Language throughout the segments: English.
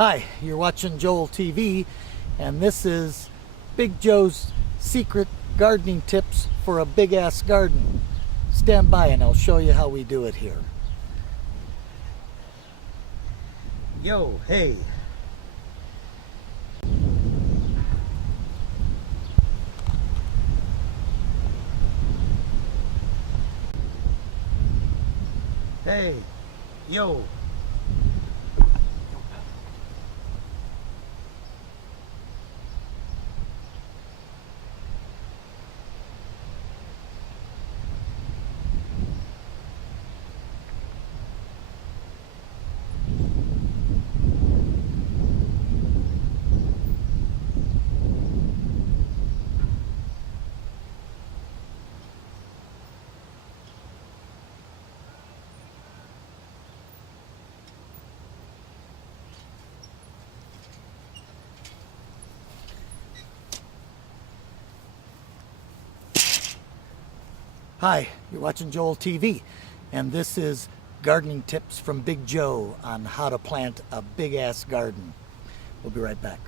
Hi, you're watching Joel TV, and this is Big Joe's secret gardening tips for a big ass garden. Stand by and I'll show you how we do it here. Yo, hey. Hey, yo. Hi, you're watching Joel TV, and this is gardening tips from Big Joe on how to plant a big ass garden. We'll be right back.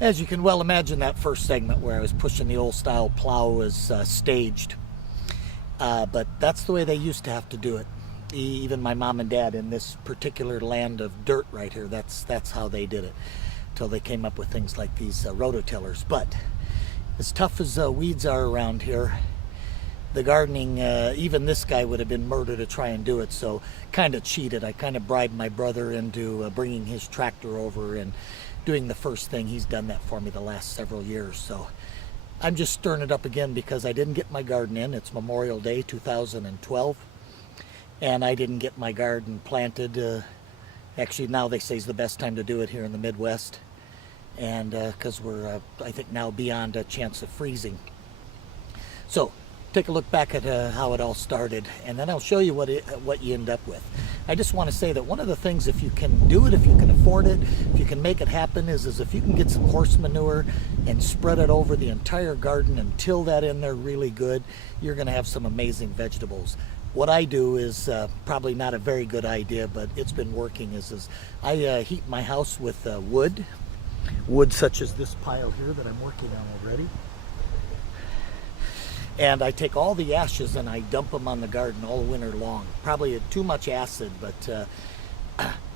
As you can well imagine, that first segment where I was pushing the old style plow was staged. But that's the way they used to have to do it. Even my mom and dad in this particular land of dirt right here, that's how they did it. Till they came up with things like these rototillers. But as tough as weeds are around here, the gardening, even this guy would have been murdered to try and do it, so kind of cheated. I kind of bribed my brother into bringing his tractor over and doing the first thing. He's done that for me the last several years, so I'm just stirring it up again because I didn't get my garden in. It's Memorial Day 2012, and I didn't get my garden planted. Actually, now they say is the best time to do it here in the Midwest, and because we're, I think, now beyond a chance of freezing. So take a look back at how it all started, and then I'll show you what you end up with. I just want to say that one of the things, if you can do it, if you can afford it, if you can make it happen, is if you can get some horse manure and spread it over the entire garden and till that in there really good, you're going to have some amazing vegetables. What I do is probably not a very good idea, but it's been working, is I heat my house with wood such as this pile here that I'm working on already. And I take all the ashes and I dump them on the garden all winter long. Probably too much acid, but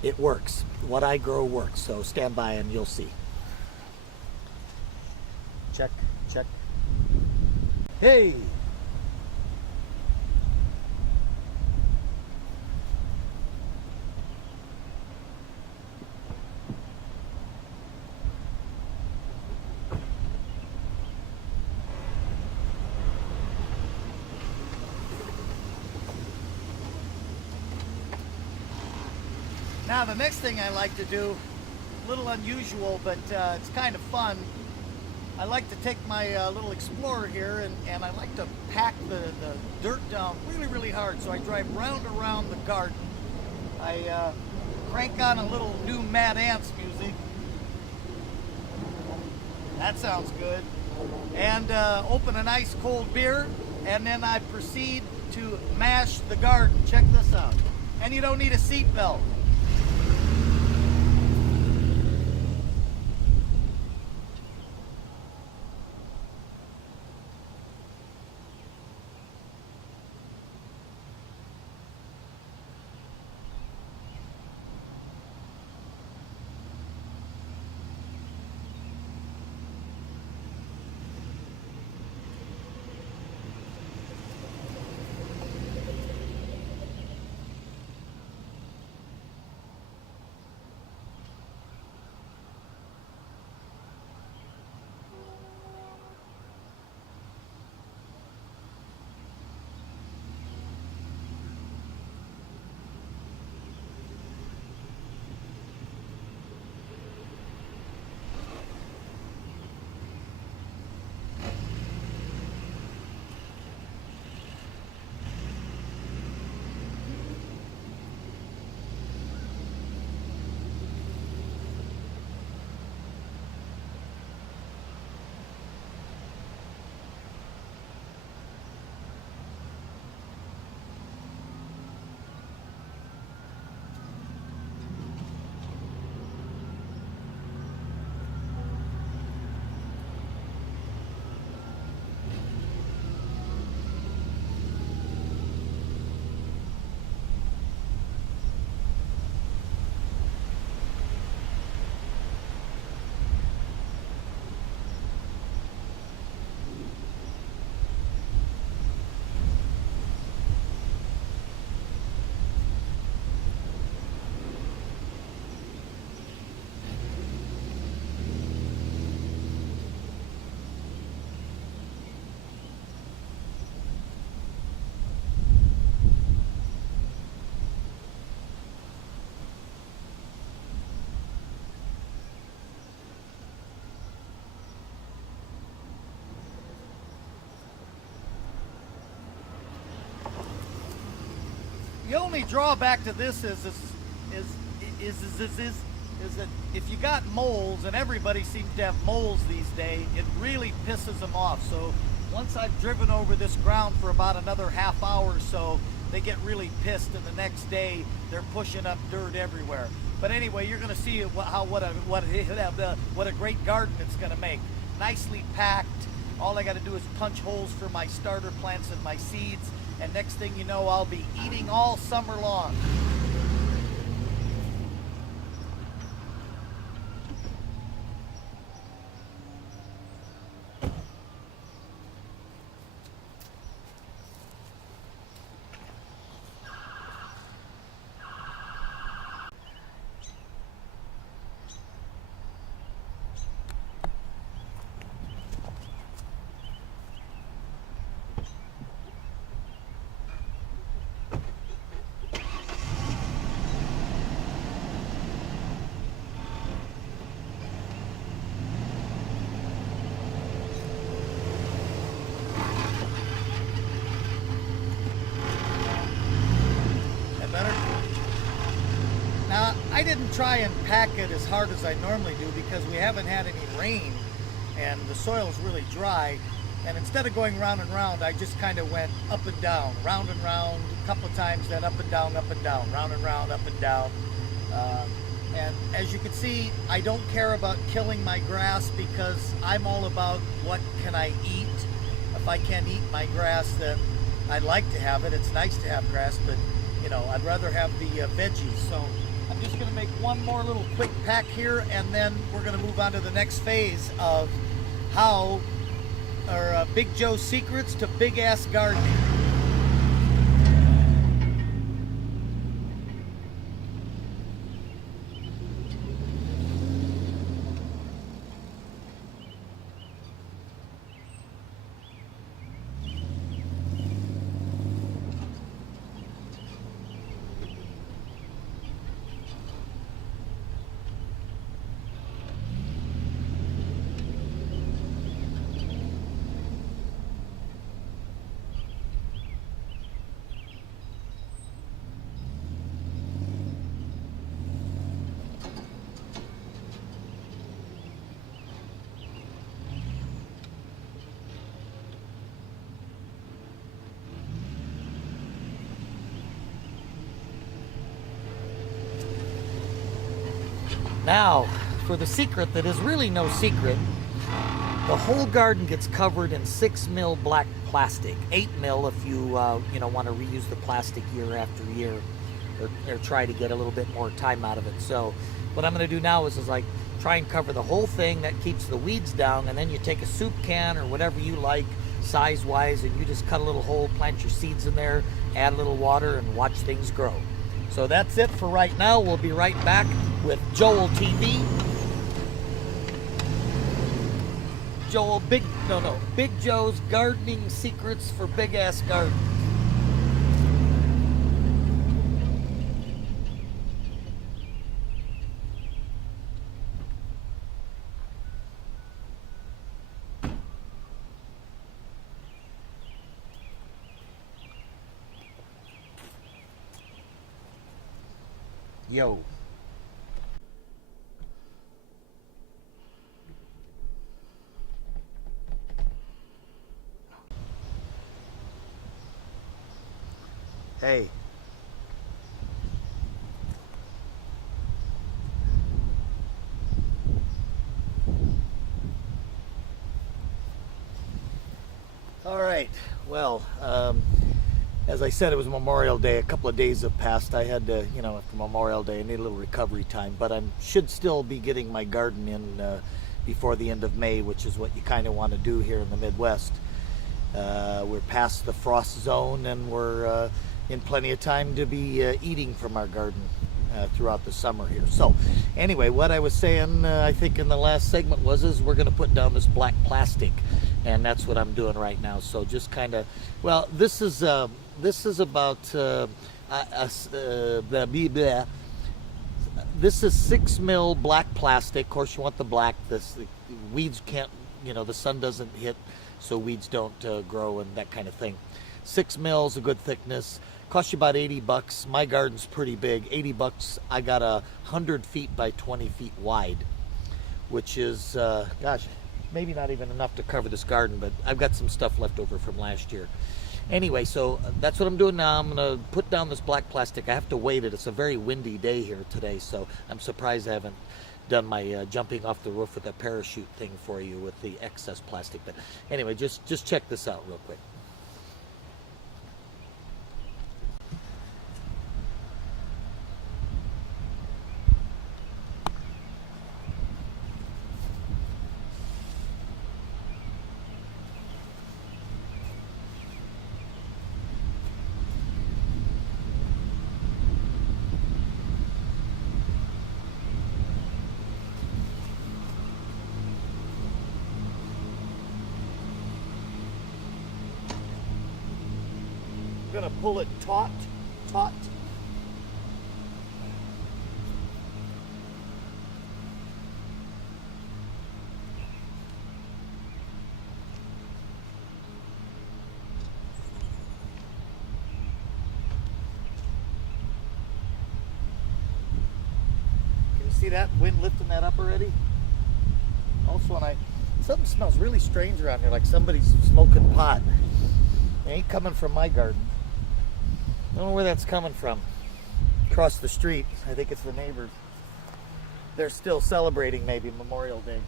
it works. What I grow works, so stand by and you'll see. Check, check. Hey! Now the next thing I like to do, a little unusual, but it's kind of fun. I like to take my little Explorer here and I like to pack the dirt down really, really hard. So I drive round around the garden. I crank on a little new Mad Ants music. That sounds good. and open a nice cold beer, and then I proceed to mash the garden. Check this out. And you don't need a seat belt. The only drawback to this is that if you got moles, and everybody seems to have moles these days, it really pisses them off. So once I've driven over this ground for about another half hour or so, they get really pissed, and the next day they're pushing up dirt everywhere. But anyway, you're going to see what a great garden it's going to make. Nicely packed. All I got to do is punch holes for my starter plants and my seeds, and next thing you know, I'll be eating all summer long. Now, I didn't try and pack it as hard as I normally do because we haven't had any rain and the soil's really dry. And instead of going round and round, I just kind of went up and down, round and round, a couple of times, then up and down, round and round, up and down. And as you can see, I don't care about killing my grass because I'm all about what can I eat. If I can't eat my grass, then I'd like to have it. It's nice to have grass, but you know, I'd rather have the veggies. So I'm just going to make one more little quick pack here, and then we're going to move on to the next phase of Big Joe's secrets to big ass gardening. Now, for the secret that is really no secret, the whole garden gets covered in 6 mil black plastic, 8 mil if you want to reuse the plastic year after year, or try to get a little bit more time out of it. So what I'm going to do now is like try and cover the whole thing. That keeps the weeds down, and then you take a soup can or whatever you like size wise, and you just cut a little hole, plant your seeds in there, add a little water, and watch things grow. So that's it for right now. We'll be right back with Joel TV. Big Joe's Gardening Secrets for Big Ass Garden. Yo. Hey. All right. Well, as I said, it was Memorial Day. A couple of days have passed. I had to, after Memorial Day, I need a little recovery time, but I should still be getting my garden in before the end of May, which is what you kind of want to do here in the Midwest. We're past the frost zone, and we're in plenty of time to be eating from our garden throughout the summer here. So anyway, what I was saying, I think in the last segment is we're going to put down this black plastic, and that's what I'm doing right now. So just kind of, well, this is about this is 6 mil black plastic. Of course, you want the black. The weeds can't, the sun doesn't hit, so weeds don't grow and that kind of thing. 6 mil is a good thickness. Costs you about $80. My garden's pretty big. $80. I got 100 feet by 20 feet wide, which is, gosh, maybe not even enough to cover this garden, but I've got some stuff left over from last year. Anyway, so that's what I'm doing now. I'm going to put down this black plastic. I have to weight it. It's a very windy day here today, so I'm surprised I haven't done my jumping off the roof with a parachute thing for you with the excess plastic. But anyway, just check this out real quick. I'm gonna pull it taut. Can you see that wind lifting that up already? Also, something smells really strange around here, like somebody's smoking pot. It ain't coming from my garden. I don't know where that's coming from. Across the street, I think it's the neighbors. They're still celebrating maybe Memorial Day.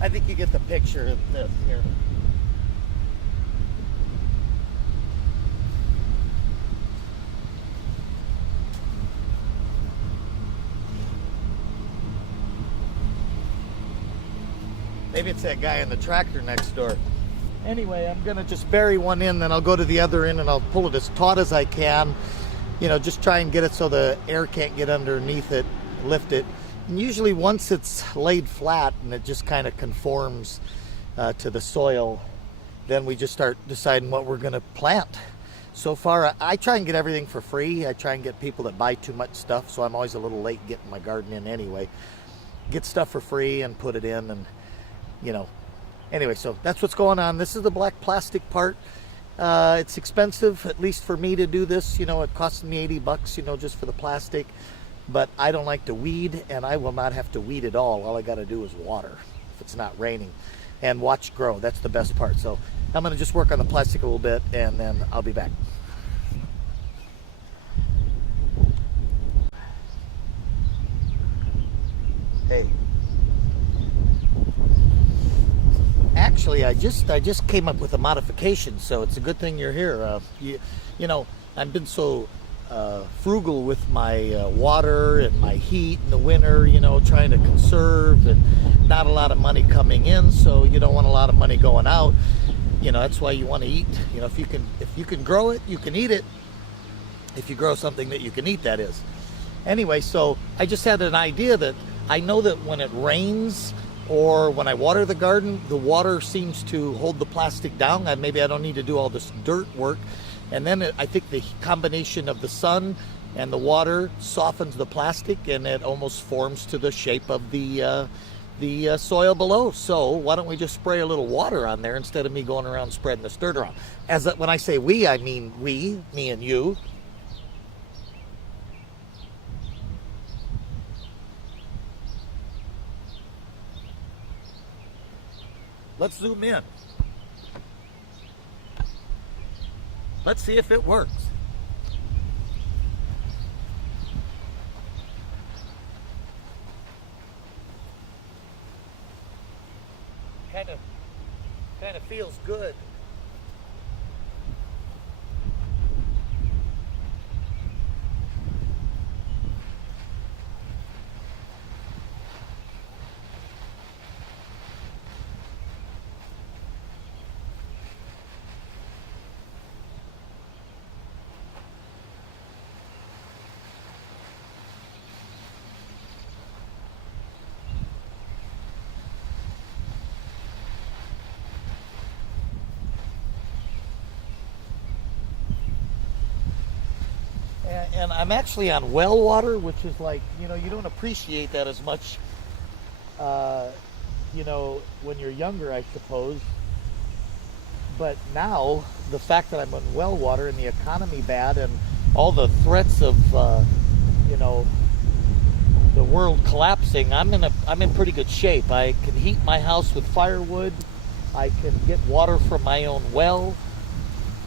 I think you get the picture of this here. Maybe it's that guy in the tractor next door. Anyway, I'm gonna just bury one in, then I'll go to the other end and I'll pull it as taut as I can. Just try and get it so the air can't get underneath it, lift it. And usually once it's laid flat and it just kind of conforms to the soil, then we just start deciding what we're gonna plant. So far, I try and get everything for free. I try and get people that buy too much stuff, so I'm always a little late getting my garden in anyway. Get stuff for free and put it in, and anyway, so that's what's going on. This is the black plastic part. It's expensive, at least for me to do this. It costs me $80, just for the plastic. but I don't like to weed, and I will not have to weed at all I got to do is water if it's not raining and watch grow. That's the best part. So I'm going to just work on the plastic a little bit, and then I'll be back. Hey, actually, I just came up with a modification, so it's a good thing you're here. You know, I've been so frugal with my water and my heat in the winter, you know, trying to conserve, and not a lot of money coming in, so you don't want a lot of money going out. You know, that's why you want to eat. You know, if you can grow it, you can eat it. If you grow something that you can eat, that is. Anyway, so I just had an idea that I know that when it rains or when I water the garden, the water seems to hold the plastic down. Maybe I don't need to do all this dirt work. And then I think the combination of the sun and the water softens the plastic, and it almost forms to the shape of the soil below. So why don't we just spray a little water on there instead of me going around spreading the dirt around? When I say we, I mean we, me and you. Let's zoom in. Let's see if it works. Kind of feels good. And I'm actually on well water, which is like, you know, you don't appreciate that as much, you know, when you're younger, I suppose. But now, the fact that I'm on well water and the economy bad and all the threats of, you know, the world collapsing, I'm in pretty good shape. I can heat my house with firewood. I can get water from my own well.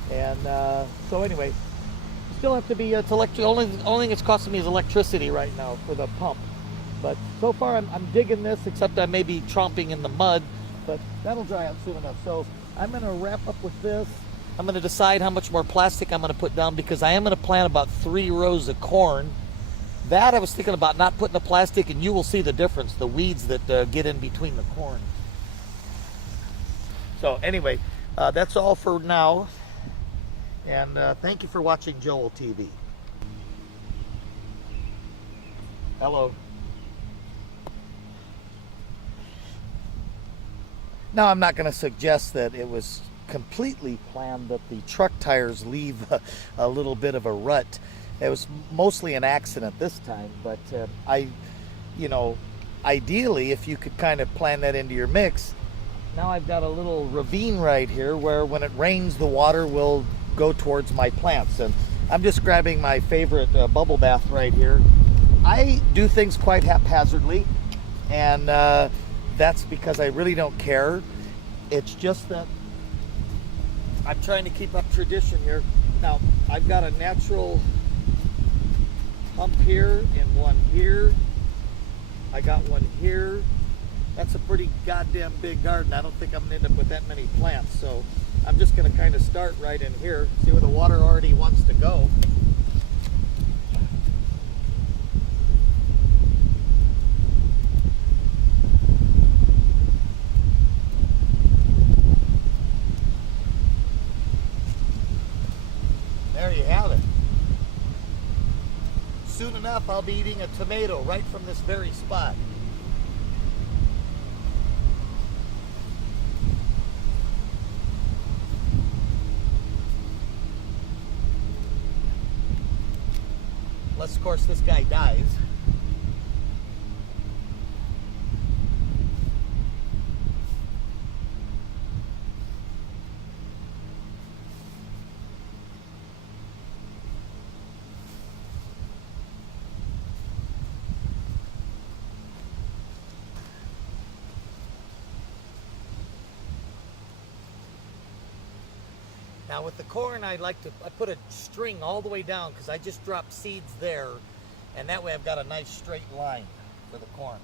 And so anyway, still have to be it's electric. Only thing it's costing me is electricity right now for the pump. But so far I'm digging this, except I may be tromping in the mud, but that'll dry out soon enough. So I'm going to wrap up with this. I'm going to decide how much more plastic I'm going to put down, because I am going to plant about 3 rows of corn. That I was thinking about not putting the plastic, and you will see the difference, the weeds that get in between the corn. So anyway, that's all for now. And thank you for watching Joel TV. Hello. Now, I'm not going to suggest that it was completely planned that the truck tires leave a little bit of a rut. It was mostly an accident this time, but you know, ideally, if you could kind of plan that into your mix. Now I've got a little ravine right here where when it rains, the water will go towards my plants. And I'm just grabbing my favorite bubble bath right here. I do things quite haphazardly, and that's because I really don't care. It's just that I'm trying to keep up tradition here. Now, I've got a natural pump here and one here. I got one here. That's a pretty goddamn big garden. I don't think I'm gonna end up with that many plants, so I'm just gonna kind of start right in here, see where the water already wants to go. There you have it. Soon enough, I'll be eating a tomato right from this very spot. Unless, of course, this guy dies. Now with the corn, I put a string all the way down because I just dropped seeds there, and that way I've got a nice straight line for the corn.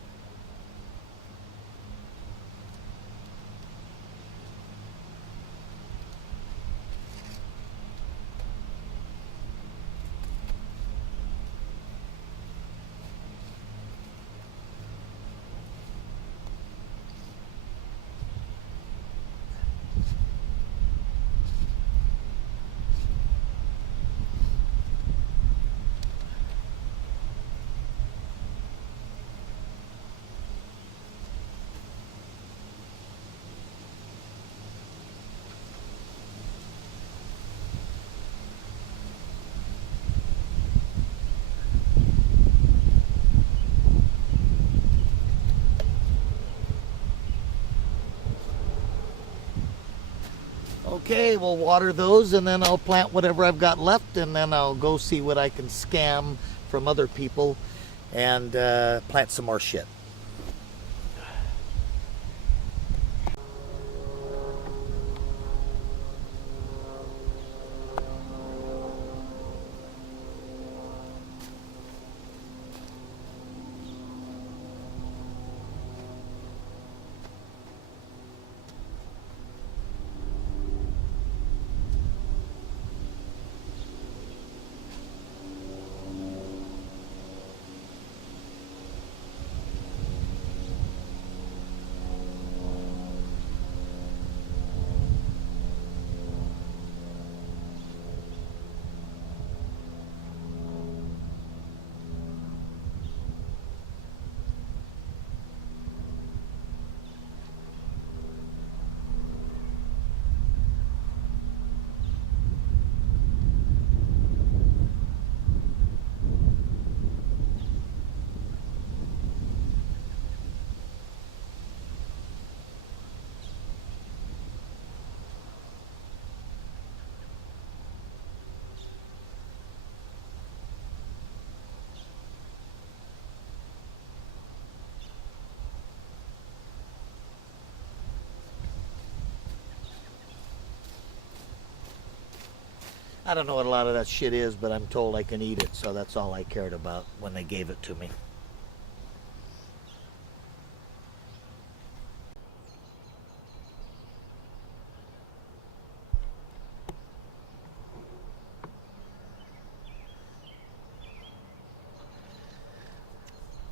Okay, we'll water those and then I'll plant whatever I've got left, and then I'll go see what I can scam from other people and plant some more shit. I don't know what a lot of that shit is, but I'm told I can eat it, so that's all I cared about when they gave it to me.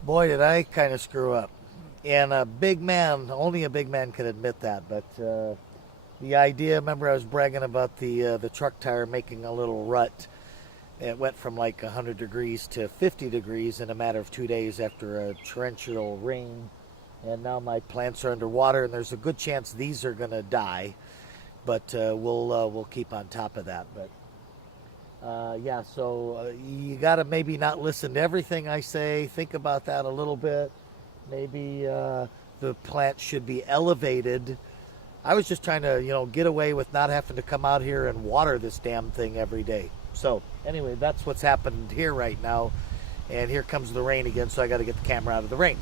Boy, did I kind of screw up. And a big man, only a big man can admit that, but the idea, remember I was bragging about the truck tire making a little rut. It went from like 100 degrees to 50 degrees in a matter of 2 days after a torrential rain. And now my plants are underwater, and there's a good chance these are going to die. But we'll keep on top of that. But yeah, so you got to maybe not listen to everything I say. Think about that a little bit. Maybe the plant should be elevated. I was just trying to, get away with not having to come out here and water this damn thing every day. So anyway, that's what's happened here right now. And here comes the rain again, so I got to get the camera out of the rain.